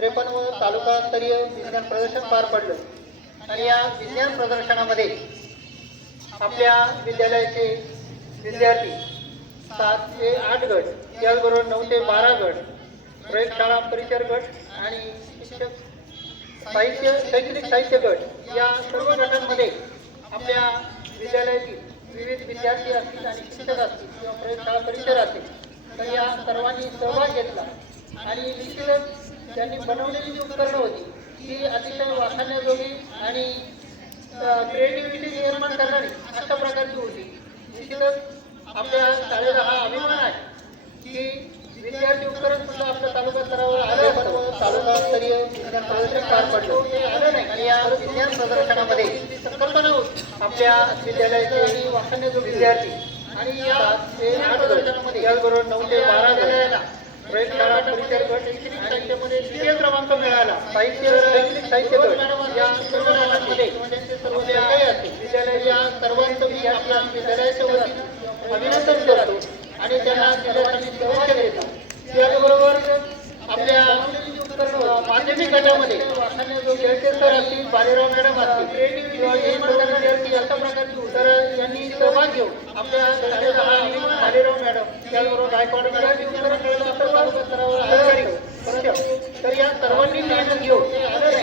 53वे तालुकास्तरीय विज्ञान प्रदर्शन पार पडलं आणि या विज्ञान प्रदर्शनामध्ये आपल्या विद्यालयाचे विद्यार्थी 7 ते 8 गट, त्याचबरोबर 9 ते 12 गट, प्रयोगशाळा परिचर गट आणि शैक्षणिक साहित्य गट या सर्व गटांमध्ये आपल्या विद्यालयातील विविध विद्यार्थी असतील आणि शिक्षक असतील किंवा प्रयोगशाळा परिचर असतील तर या सर्वांनी सहभाग घेतला आणि निश्चितच त्यांनी बनवलेली जी उपकरणं होती ती अतिशय वाखाणण्याजोगी आणि क्रिएटिव्हिटी निर्माण करणारी अशा प्रकारची होती. निश्चितच आपल्या शाळेचा हा अभिमान आहे की विद्यार्थी उपकरण सुद्धा आपल्या तालुका स्तरावर आलं असतं. तालुकास्तरीय विज्ञान प्रदर्शन पार पडलं ते आलं नाही आणि या विज्ञान प्रदर्शनामध्ये संकल्पना होती आपल्या विद्यालयाचे वाखाणण्याजोगी विद्यार्थी आणि या 7 ते 8 गटांमध्ये त्याचबरोबर 9 ते 12 गटाला प्रयोगशाळा परिचर गट शैक्षणिक साहित्यामध्ये द्वितीय क्रमांक मिळाला. शैक्षणिक साहित्य गट या सर्व गटांमध्ये त्यांचे सर्व सहकारी असतील विद्यालयाच्या सर्वांचं विद्यार्थी विद्यालयाच्या वतीने अभिनंदन करतो आणि त्यांना जिल्ह्यासाठी शुभेच्छा देतो. त्याचबरोबर आपल्या माध्यमिक गटामध्ये सर असतील, बालेराव मॅडम असतील किंवा विद्यार्थी अशा प्रकारची तर यांनी सहभाग घेऊन आपल्या शाळेचा हा अभिमान बालेराव मॅडम त्याचबरोबर गायकवाड तर या सर्वांनी मेहनत घेऊन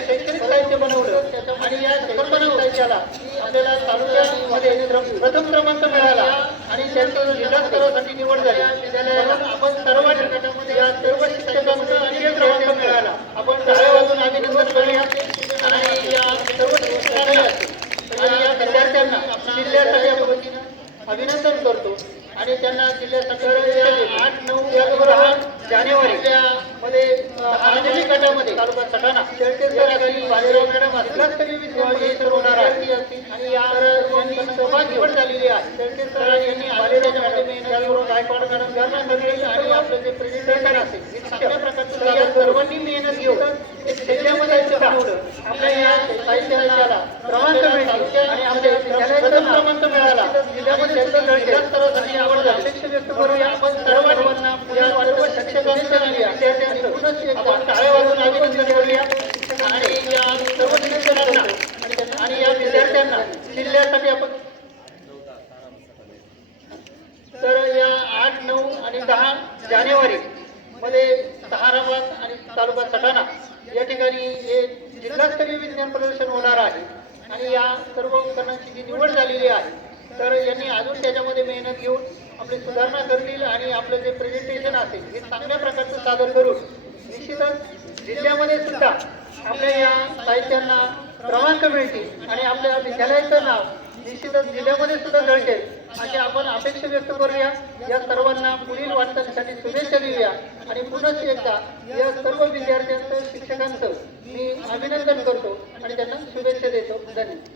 शैक्षणिक साहित्य बनवलं आणि या संकल्पना उद्देशाला आपल्याला तालुक्यामध्ये प्रथम क्रमांक मिळाला आणि त्यांचं जिल्हा स्तरासाठी निवड झाली. आपण सर्व गटामध्ये या सर्व शिक्षकांचा द्वितीय क्रमांक मिळाला. आपण टाळ्या वाजून अभिनंदन करूया आणि या सर्व शिक्षकांना आणि या विद्यार्थ्यांना जिल्ह्यासाठी आपण वतीनं अभिनंदन करतो आणि त्यांना जिल्ह्यासाठी 8-9 जानेवारी मध्ये माध्यमिक गटामध्ये तालुका सटाणा बालेराव मॅडम असतील होणार असतील आणि या सहभाग निवड झालेली आहे. यांनी बालेराव मॅडम गायकवाड मॅडम आणि आपलं जे प्रेझेंटेशन असेल चांगल्या प्रकारचं सर्वांनी मेहनत घेऊन जिल्ह्यामध्ये बनवलं. आपल्या या साहित्याला क्रमांक मिळाला आणि आपल्या क्रमांक मिळाला. जिल्ह्यामध्ये जिल्हा स्तरासाठी आवड झाली. अपेक्षा व्यक्त करूया आपण सर्वांना या सर्व शिक्षकांच्या विद्यार्थ्यांचं आपण टाळ्या वाजून अभिनंदन करूया आणि या सर्व शिक्षकांना आणि या विद्यार्थ्यांना जिल्ह्यासाठी आपण तर या 8, 9 आणि 10 जानेवारी मध्ये ताहराबाद आणि तालुका सटाणा या ठिकाणी हे जिल्हास्तरीय विज्ञान प्रदर्शन होणार आहे आणि या सर्व उपकरणांची जी निवड झालेली आहे तर यांनी अजून त्याच्यामध्ये मेहनत घेऊन आपली सुधारणा करतील आणि आपलं जे प्रेझेंटेशन असेल हे चांगल्या प्रकारचं सादर करून निश्चितच जिल्ह्यामध्ये सुद्धा आपल्या या साहित्यांना क्रमांक मिळतील आणि आपल्या विद्यालयाचं नाव निश्चितच जिल्ह्यामध्ये सुद्धा झळकेल अशी आपण अपेक्षा व्यक्त करूया. या सर्वांना पुढील वाटचालीसाठी शुभेच्छा देऊया आणि पुनश्च एकदा या सर्व विद्यार्थ्यांचं शिक्षकांचं मी अभिनंदन करतो आणि त्यांना शुभेच्छा देतो. धन्यवाद.